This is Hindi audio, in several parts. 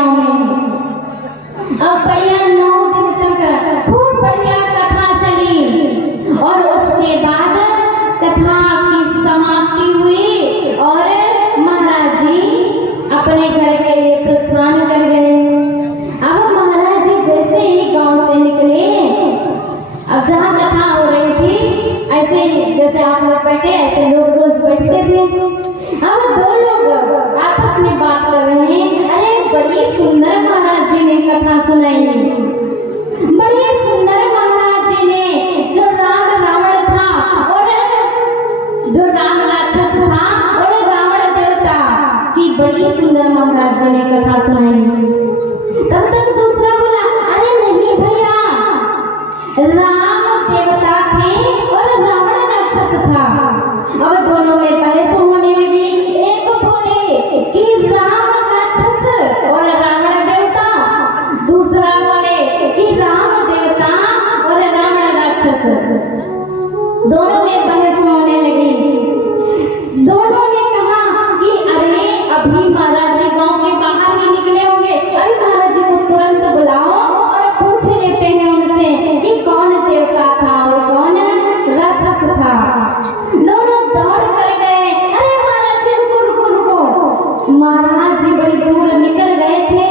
गांव में। अब बढ़िया 9 दिन तक खूब बढ़िया कथा चली और उसके बाद कथा की समाप्ति हुई और महाराज जी अपने घर के लिए प्रस्थान कर गए। अब महाराज जी जैसे ही गांव से निकले, अब जहाँ कथा हो रही थी ऐसे जैसे आप लोग बैठे ऐसे लोग रोज बैठते थे। अब 2 लोग आपस में बात कर रहे हैं, अरे बड़ी सुंदर महाराज जी ने कथा सुनाई, बड़ी सुंदर महाराज जी ने जो राम रावण था और जो राम राक्षस था और रावण देवता की बड़ी सुंदर महाराज जी ने कथा सुनाई। तब तक दूसरा बोला, अरे नहीं भैया, राम देवता थे और रावण राक्षस था। अब दोनों में बहस होने लगी। एक बोले कि राम राक्षस और रावण देवता, दूसरा बोले कि राम देवता और रावण राक्षस। दोनों में बहस होने लगी। दोनों ने कहा कि अरे अभी महाराज जी गांव के बाहर नहीं निकले होंगे, अभी महाराज जी को तुरंत बुलाओ और पूछ लेते हैं उनसे कि कौन देवता था और कौन राक्षस था। दोनों दौड़ कर गए। अरे महाराज जी रुको रुको रुको। महाराज जी बड़ी दूर निकल गए थे।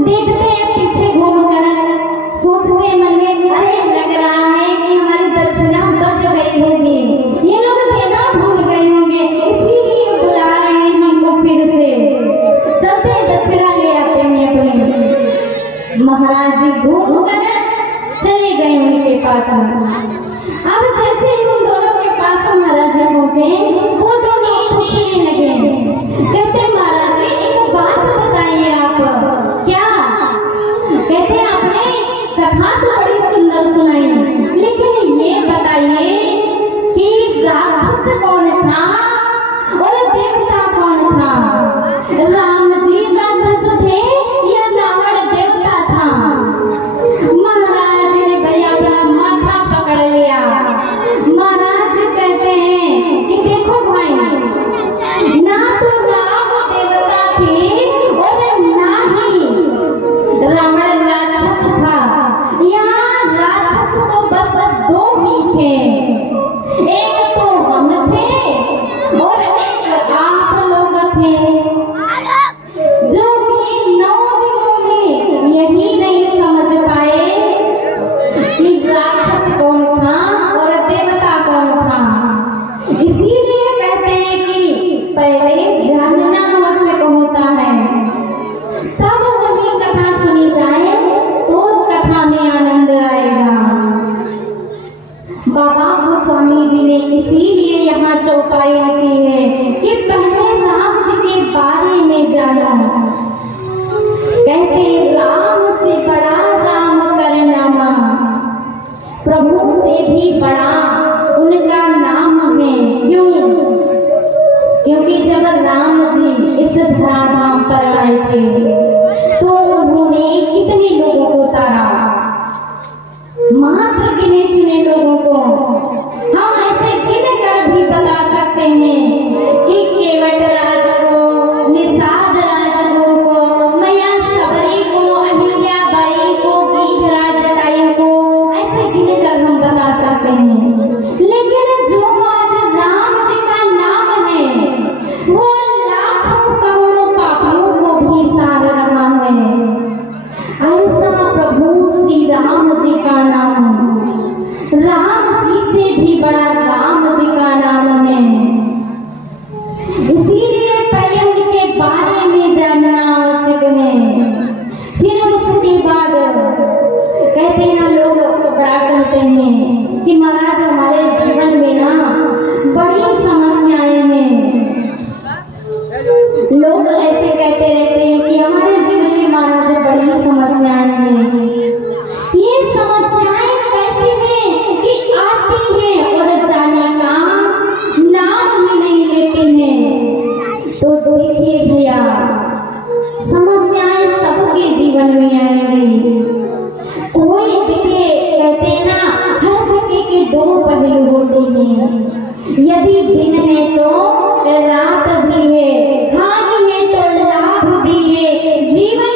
देखते हैं पीछे घूमकर, सोचते मन में, अरे लग रहा है कि हमारी दक्षिणा बच गई होगी, ये लोग देना भूल गए होंगे, इसीलिए बुला रहे हैं हमको फिर से। चलते दक्षिणा ले आते हैं अपने। महाराज जी घूम कर चले गए उनके पास। अब जैसे ही उन दोनों के पास महाराज जी पहुंचे, वो दोनों पूछने लगे, कहते महाराज जी एक बात बताइए आप। क्या? कहते आपने कथा तो बड़ी सुंदर सुनाई, लेकिन ये बताइए कि राक्षस कौन था और देवता कौन था? राम जी राक्षस थे या रावण देवता था? महाराज ने भैया अपना माथा पकड़ लिया। महाराज कहते हैं कि देखो भाई, ना तो राम देवता थे और ना ही रावण राक्षस था। यहाँ राक्षस तो बस 2 ही थे, एक तो हम थे और एक आप लोग थे, जो कि 9 दिनों में यही नहीं समझ पाए कि राक्षस कौन था और देवता कौन था। इसीलिए कहते हैं कि पहले जानना आवश्यक होता है, तब वही कथा सुनी जाए तो कथा में आनंद आएगा। बाबा गोस्वामी जी ने इसीलिए यहाँ चौपाई लिखी है कि पहले राम जी के बारे में जाना। कहते राम से बड़ा राम करनामा, प्रभु से भी बड़ा उनका नाम है। क्यों? क्योंकि जब राम जी इस धराधाम पर आए थे तो उन्होंने कितने लोगों को तारा? मात्र गिने चुने लोगों को। हम ऐसे गिन कर भी बता सकते हैं कि केवट राज को, निषाद राज को, मैया सबरी को, अहिल्या बाई को, गीधराज जटायु को, ऐसे गिन कर हम बता सकते हैं। लेकिन जो आज राम जी का नाम है वो लाखों करोड़ों पापियों को भी तार रहा है। ऐसा प्रभु श्री राम जी का नाम, राम जी से भी बड़ा राम जी का नाम है। इसीलिए पहले उनके बारे में जानना आवश्यक है। फिर उसके बाद कहते हैं ना, लोग बड़ा कहते हैं कि महाराज हमारे जीवन में ना बड़ी समस्याएं हैं। लोग ऐसे कहते रहते हैं कि हमारे जीवन में महाराज बड़ी समस्याएं हैं। ये समस्याएं कैसी हैं कि आती हैं और जाने का नाम ही नहीं लेते हैं। तो देखिए भैया, समस्याएं सबके जीवन में आएंगी। कोई देखिए, कहते हैं ना, हर सिक्के के 2 पहलू होते हैं। यदि दिन है तो रात भी है, हानि में तो लाभ भी है, जीवन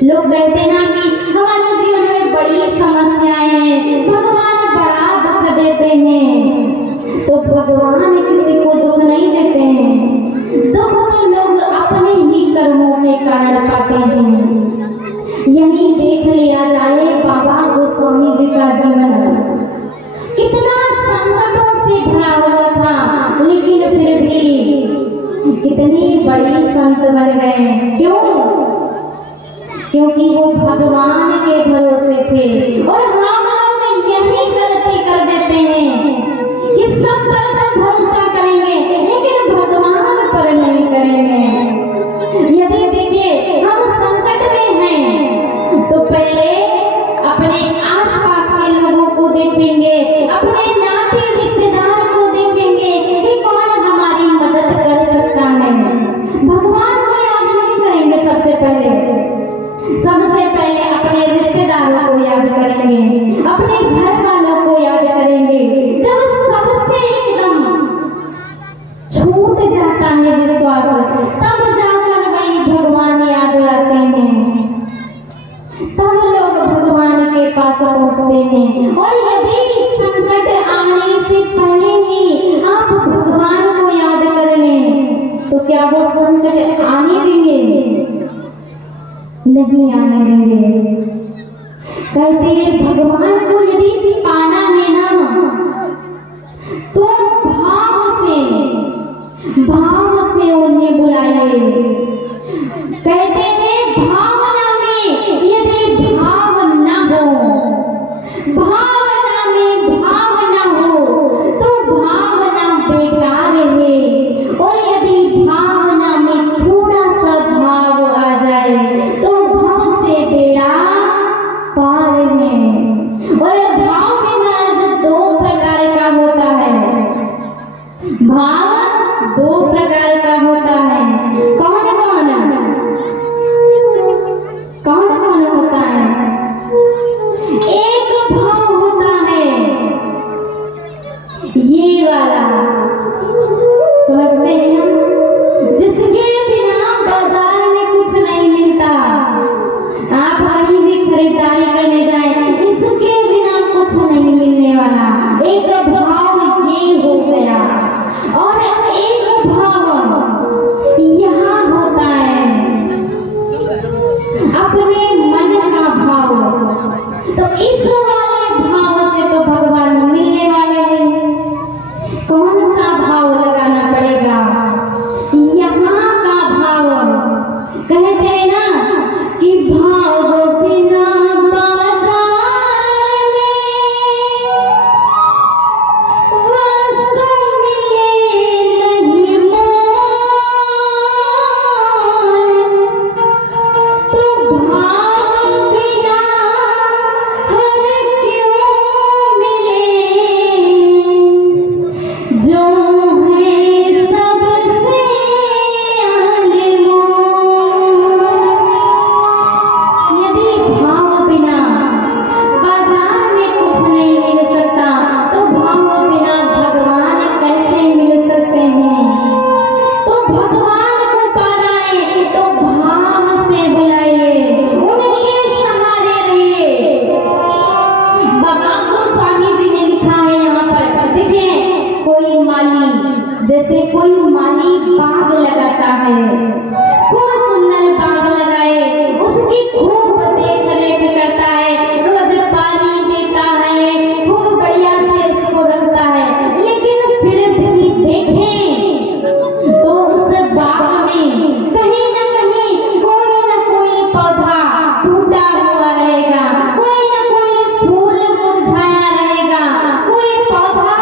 लोग कहते ना कि हमारे जीवन में बड़ी समस्याएं हैं, भगवान बड़ा दुख देते हैं। तो भगवान किसी को दुख नहीं देते हैं, दुख तो लोग अपने ही कर्मों के कारण पाते हैं। यही देख लिया जाए बाबा गोस्वामी जी का जीवन कितना संकटों से भरा हुआ था, लेकिन फिर भी कितनी बड़ी संत बन गए। क्यों? क्योंकि वो भगवान के भरोसे थे। और हम लोग यही गलती कर देते हैं कि सब पर तो भरोसा करेंगे लेकिन भगवान पर नहीं करेंगे। यदि देखिए हम संकट में हैं तो पहले अपने आसपास के लोगों को देखेंगे, अपने नाते रिश्तेदार को देखेंगे कि कौन हमारी मदद कर सकता है। भगवान को याद नहीं करेंगे, सबसे पहले अपने रिश्तेदारों को याद करेंगे, अपने घर वालों को याद करेंगे। जब सबसे एकदम छूट जाता है विश्वास, तब जाकर वही भगवान याद आते हैं, तब लोग भगवान के पास पहुंचते हैं। और यदि संकट आने से पहले ही आप भगवान को याद कर लें तो क्या वो संकट आने देंगे? नहीं आने देंगे। कहते हैं भगवान को यदि पाना है ना तो भाव से उन्हें बुलाइए। कहते हैं भावना में यदि भाव न हो, भावना में भाव न हो तो भावना बेकार है। और यदि भावना में थोड़ा सा भाव आ जाए तो भाव से बेड़ा पार है। और भाव में महाराज दो प्रकार का होता है, भाव दो प्रकार का होता है। कौन कौन होता है? एक भाव होता है ये वाला, समझते हैं, जिसके बिना बाजार में कुछ नहीं मिलता। आप कहीं भी खरीदारी करने जाए, इसके बिना कुछ नहीं मिलने वाला। एक भाव ये हो गया। और एक भाव यहाँ होता है अपने मन का भाव। तो इस वाले भाव से तो भगवान मिलने वाले हैं। कौन सा भाव लगाना पड़ेगा? यहाँ का भाव। कहते हैं ना कि भाव बिना बाजार में वस्तु मिले नहीं मोल। तो भाव बिना हर क्यों मिले, जो है सबसे अनमोल। यदि भाव बिना बाजार में कुछ नहीं मिल सकता तो भाव बिना भगवान कैसे मिल सकते हैं? तो भगवान को पाना है तो भाव से बुलाइए, उनके सहारे रहिए। बाबा गोस्वामी जी ने लिखा है यहाँ पर, देखिए कोई माली, जैसे कोई माली बाग लगाता है, खूब सुंदर बाग लगाए, उसकी खूब देख रेख करता है, रोज पानी देता है, खूब बढ़िया से उसको रखता है। लेकिन फिर भी देखें तो उस बाग में कहीं न कहीं कोई न कोई पौधा टूटा हुआ रहेगा, कोई न कोई फूल मुरझाया रहेगा, कोई पौधा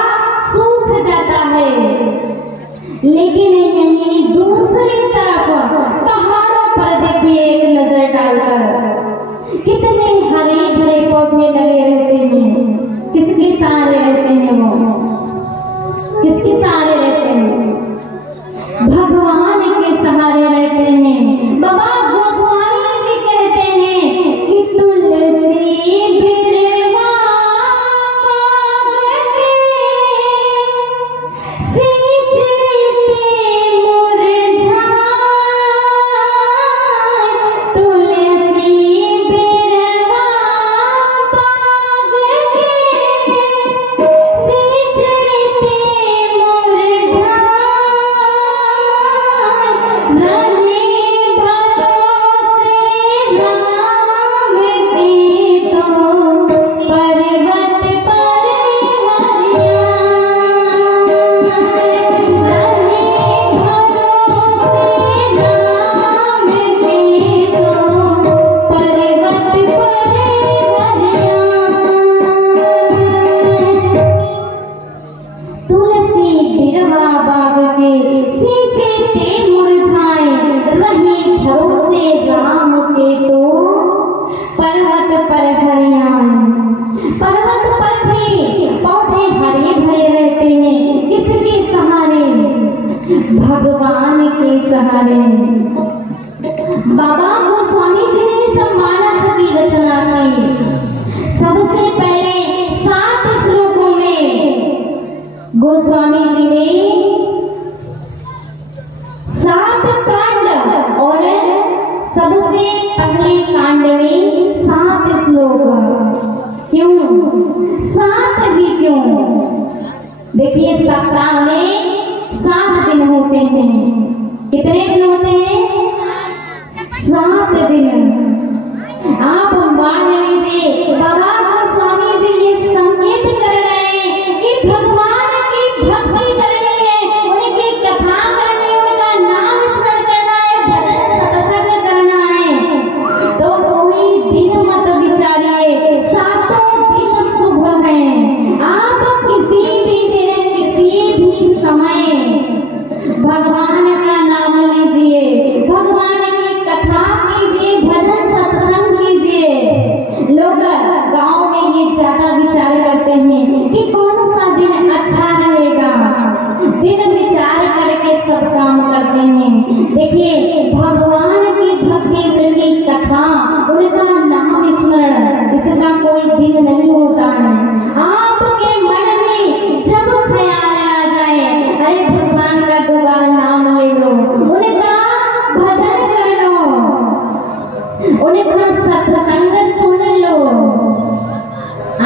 सूख जाता है। लेकिन यही दूसरी तरफ पहाड़ों पर देखिए एक नजर डालकर, कितने हरे भरे पौधे लगे रहते हैं। किसके सहारे रहते हैं वो? किसके सहारे रहते हैं? भगवान के सहारे रहते हैं। बाबा गोस्वामी जी कहते हैं कि तुलसी बिरवा मांग के सींचते मुरझाए, तुलसी पर्वत पर हरियाणा। पर्वत पर भी पौधे हरे भरे रहते हैं, किसके सहारे? भगवान के सहारे। बाबा गोस्वामी जी ने सब मानस की रचना की। सबसे पहले 7 श्लोकों में गोस्वामी जी ने 7 कांड, और सबसे पहले कांड में 7 श्लोक। क्यों 7 भी क्यों? देखिए सप्ताह में 7 दिन होते हैं। कितने दिन होते हैं? 7 दिन। आप मान लीजिए बाबा गोस्वामी जी ये संकेत कर रहे हैं कि भगवान की भक्ति करनी है, उनकी कथा करनी है, उनका नाम स्मरण करना है, भजन सत्संग करना है। तो कोई दिन मत विचारिए, 7 दिन शुभ है। आप किसी भी दिन किसी भी समय भगवान का नाम लीजिए, भगवान की कथा कीजिए, भजन सत्संग कीजिए। लोग गांव में ये ज्यादा विचार करते हैं कि कौन सा दिन अच्छा रहेगा, दिन विचार करके सब काम करते हैं। देखिए भगवान की भक्ति, उनकी कथा, उनका नाम स्मरण, इसका कोई दिन नहीं होता है। आपके मन में जब ख्याल आ जाए, अरे भगवान का दोबारा नाम ले लो, उनका भजन कर लो, उनका सत्संग सुन लो,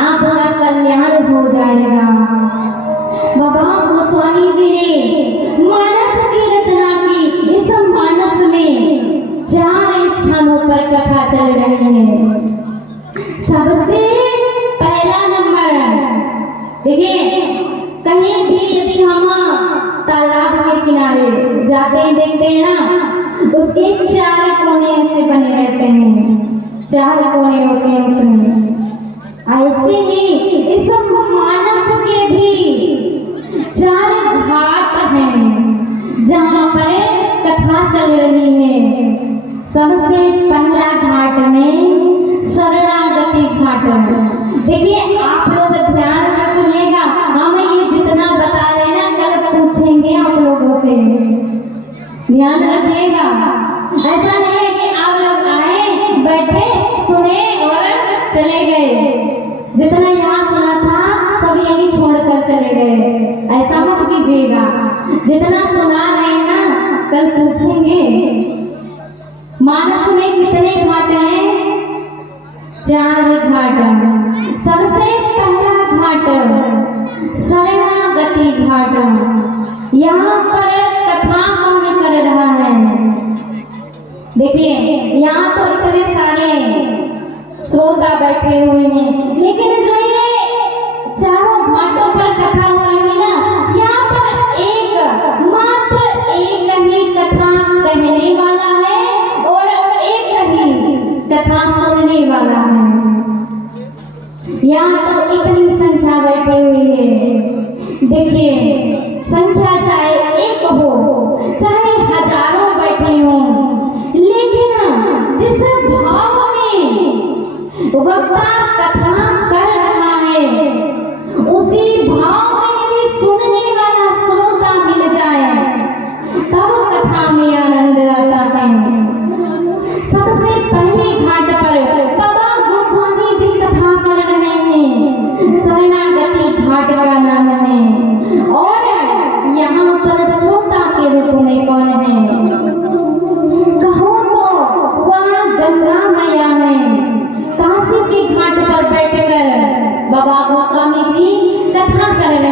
आपका कल्याण हो जाएगा। बाबा गोस्वामी जी ने मानस की रचना की। इस मानस में 4 स्थानों पर कथा चल रही है। सबसे पहला नंबर, देखिए कहीं भी यदि हम तालाब के किनारे जाते हैं, देखते हैं ना, उसके 4 कोने ऐसे बने रहते हैं, 4 कोने होते हैं उसमें। ऐसे ही इस मानस के भी 4 घाट हैं जहाँ पर कथा चल रही है। सबसे पहला घाट में शरणागति घाट। देखिए आप लोग ध्यान से सुनिएगा, हम ये जितना बता रहे हैं ना, कल पूछेंगे आप लोगों से, ध्यान रखिएगा। ऐसा नहीं है कि आप लोग आए, बैठे, सुने और चले गए, जितना यहाँ सुना था सब यही छोड़कर चले गए। ऐसा मत कीजिएगा। जितना सुना रहे ना, कल पूछेंगे। मानस में कितने घाट हैं? 4 घाट। सबसे पहला घाट शरणागति घाट। यहाँ पर कथा कौन कर रहा है? देखिए यहाँ तो इतने सारे श्रोता बैठे हुए हैं, लेकिन जो ये 4 घाटों पर कथा हो रही है ना, यहाँ पर एक मात्र एक ही कथा कहने वाला है और एक ही कथा सुनने वाला है। यहाँ तो इतनी संख्या बैठी हुई है। देखिए संख्या चाहे एक हो, चाहे हजारों बैठे हों, लेकिन जिस भाव में वक्ता कथा कर रहा है, उसी भाव में यदि सुनने वाला श्रोता मिल जाए, तब कथा में आनंद आता है। सबसे पहले घाट पर बाबा गोस्वामी जी कथा कर रहे हैं, शरणागति घाट का नाम है। और यहाँ पर श्रोता के रूप में कौन है? कहो तो वहाँ गंगा मैया है। काशी के घाट पर बैठकर बाबा गोस्वामी जी कथा कर रहे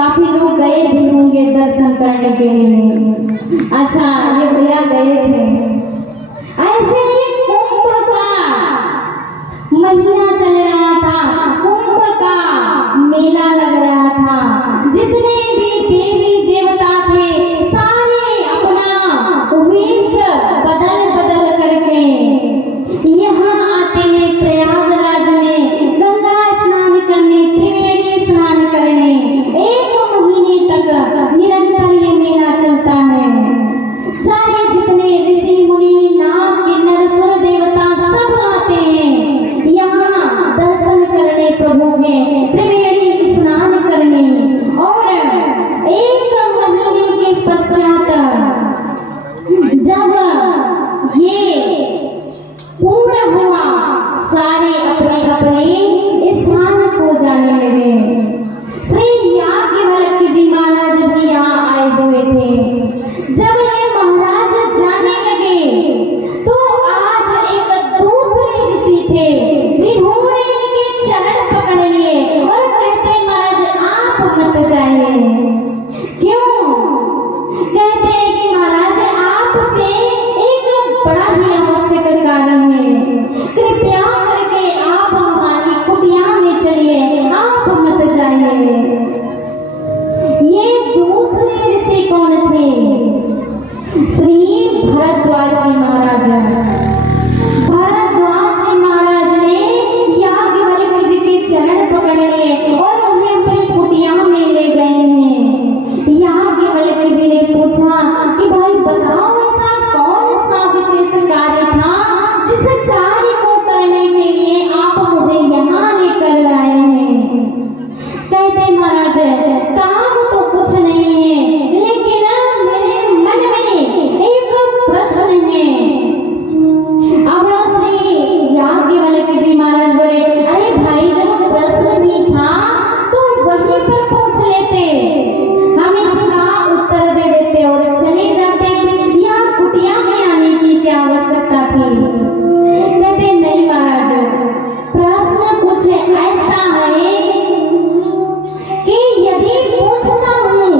काफी लोग गए भी होंगे दर्शन करने के लिए। अच्छा, ये भैया गए थे। ऐसे ही कुंभ का महीना चल रहा था, कुंभ का मेला लग रहा था। जितने भी देवी देवता थे सारे अपना वेश बदल बदल करके यहाँ आते हैं प्रयागराज में गंगा स्नान करने, त्रिवेणी स्नान करने। एक महीने तक निरंतर ये मेला चलता है। सारे जितने ऋषि मुनि नाग किन्नर सुर देवता सब आते हैं यहाँ दर्शन करने, प्रभु के त्रिवेणी स्नान करने। और एक महीने के पश्चात जब ये पूर्ण हुआ, सारे अपने अपने स्थान को जाने लगे। श्री याज्ञवल्क्य जी महाराज भी यहाँ आए हुए थे। जब ये महाराज जाने लगे तो आज एक दूसरे ऋषि थे जिन्होंने इनके चरण पकड़ लिए और कहते महाराज आप मत जाइए। क्यों? कहते हैं कि महाराज आपसे एक बड़ा ही आवश्यक कारण है, कृपया करके आप हमारी कुटिया में चलिए, आप मत जाइए। ये दूसरे ऋषि कौन थे? श्री भरद्वाज जी महाराज। भरद्वाज जी महाराज ने याज्ञवल्क्य जी के चरण पकड़ लिए और उन्हें अपनी कुटिया में ले गए हैं। याज्ञवल्क्य जी ने पूछा कि भाई बताओ ऐसा कौन सा विशेष कार्य था जिस कार्य को करने के लिए आप मुझे यहाँ लेकर आए हैं? कहते महाराज काम तो कुछ नहीं है, लेकिन मेरे मन में एक प्रश्न है। अब श्री याज्ञवल्क्य जी महाराज बोले, अरे भाई जब प्रश्न भी था तो वहीं पर पूछ लेते, हम इसका उत्तर दे देते और चले जाते, यहाँ कुटिया में आने की क्या आवश्यकता थी? कहते नहीं महाराज, प्रश्न कुछ ऐसा है कि यदि पूछता हूँ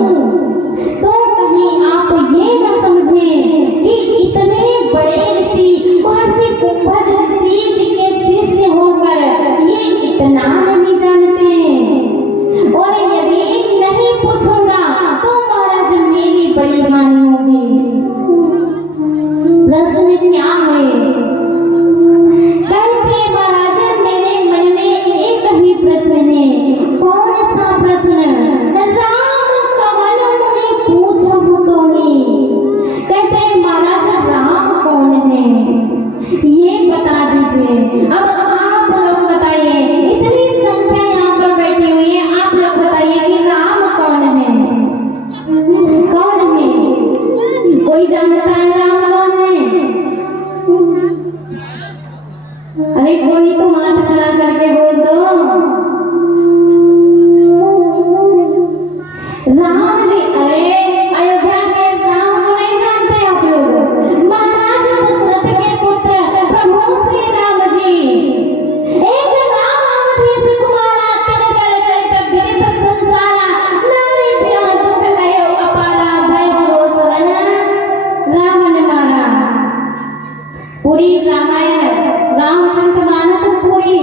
तो कहीं आप ये न समझें कि इतने बड़े ऋषि महर्षि कुंभज ऋषि जी के शिष्य होकर ये इतना नहीं जानते, और यदि नहीं पूछूंगा तो महाराज मेरी बड़ी हानि होगी। प्रश्न क्या है? कहते महाराज मेरे मन में एक ही प्रश्न है। कौन सा प्रश्न? राम कवन मुनि पूछहु तोहि। कहते महाराज राम कौन है ये बता दीजिए। अब आप लोग बताइए, इतनी संख्या यहाँ पर बैठी हुई है, आप लोग बताइए कि राम कौन है? कौन है? कोई जानता है राम कौन है? अरे कोई तो हाथ खड़ा करके बोल दो। राम जी, अरे अयोध्या के राम को नहीं जानते आप लोग? महाराज दशरथ के पुत्र प्रभु श्री राम जी। एक राम अवधेश कुमारा तिनकर चरित विदित संसारा, नारी बिरह दुख लयो अपारा, भयो रोष रन रावण मारा। पूरी रामायण रामचरितमानस पूरी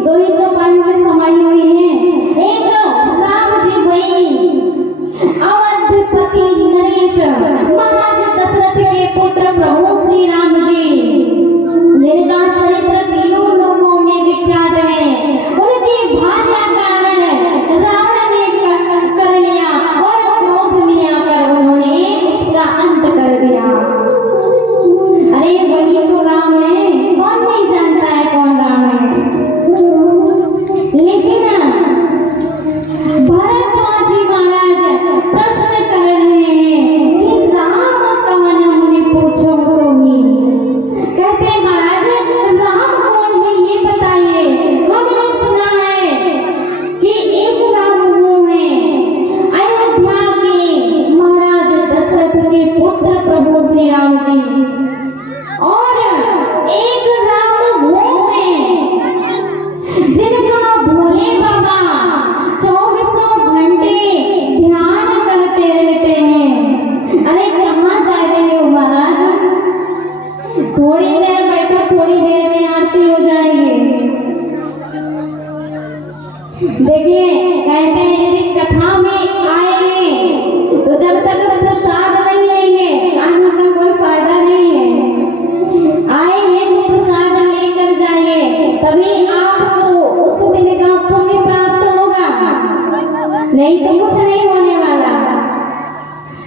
2 चौपाई में समाई हुई है। एक राम जी वही अवध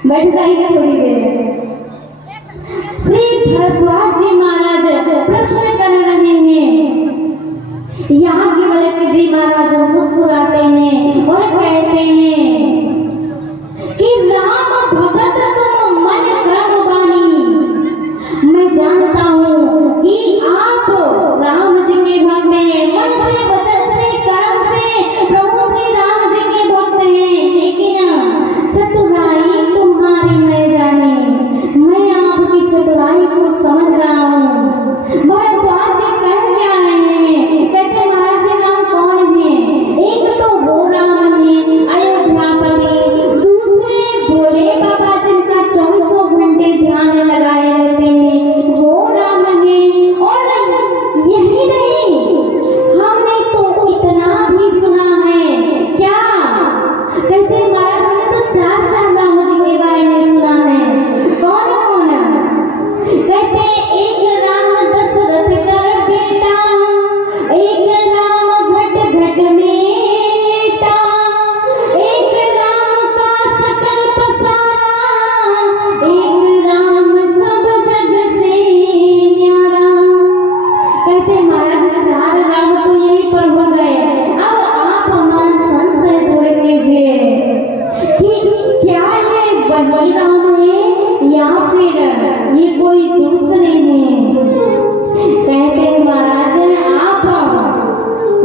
बैठ जाइए थोड़ी देर। श्री भरद्वाज जी महाराज प्रश्न कर रहे हैं। याज्ञवल्क्य जी महाराज मुस्कुराते हैं और कहते हैं कि राम भगत तुम मन क्रम बानी। मैं जानता हूँ कि आप राम जी के भक्त हैं, मन से वचन से कर्म से प्रभु श्री राम जी के भक्त हैं, लेकिन चतुराई तुम्हारी मैं जानी, मैं आपकी चतुराई को समझ रहा हूँ। भरद्वाज जी कह क्या रहे हैं? कहते महाराज जी राम कौन है? एक तो वो राम है अयोध्यापति, दूसरे भोले बाबा जिनका 24 घंटे ध्यान लगाए रहते हैं वो राम है। और यही नहीं, हमने तो इतना भी सुना है। क्या कहते महाराज हमने तो 4 राम जी के बारे में सुना है। कौन कौन? कहते एक राम दशरथ कर बेटा, एक राम घट घट मेटा, एक राम का सकल पसारा, एक राम सब जग से न्यारा। कहते महाराज 4 राम तो यहीं पर हो गए। अब आप मन संशय दूर कीजिए कि क्या ये वही राम है या फिर ये कोई दूसरे हैं। कहते महाराज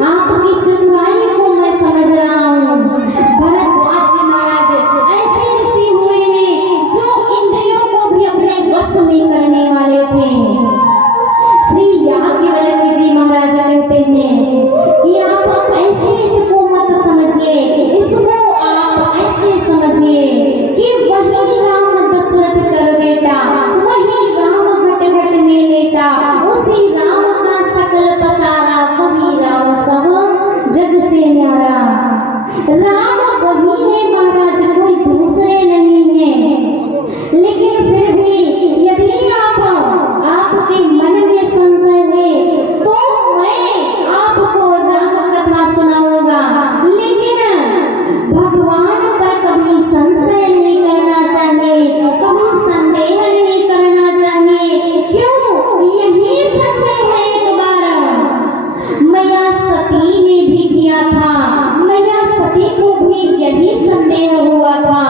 आपकी चतुराई को मैं समझ रहा हूँ। भरद्वाज जी महाराज ऐसे ऋषि हुए हैं जो इंद्रियों को भी अपने वश में करने वाले थे। श्री याज्ञवल्क्य जी महाराज कहते हैं कि आप ऐसे इसको मत समझिए, इसको आप ऐसे समझिए कि वही राम दशरथ कर बेटा, वही राम घट घट में लेटा, उसी राम का सकल पसारा, वही राम सब जग से न्यारा। राम वही है महाराज, कोई दूसरे नहीं है। लेकिन फिर भी यदि आपके मन में संशय है तो मैं आपको राम कथा सुनाऊंगा, लेकिन भगवान पर कभी संशय नहीं करना चाहिए, कभी संदेह नहीं करना चाहिए। क्यों? यही संदेह है एक बार मैया सती ने भी किया था, मैया सती को भी यही संदेह हुआ था।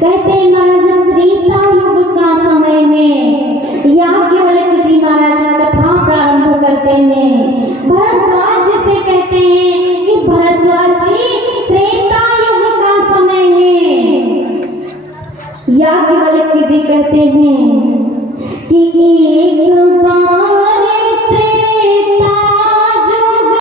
कहते महाराज त्रेता युग का समय में याज्ञवल्क्य जी महाराज कथा प्रारंभ करते हैं। भरद्वाज से कहते हैं कि भरद्वाज जी त्रेता युग का समय है। याज्ञवल्क्य जी कहते हैं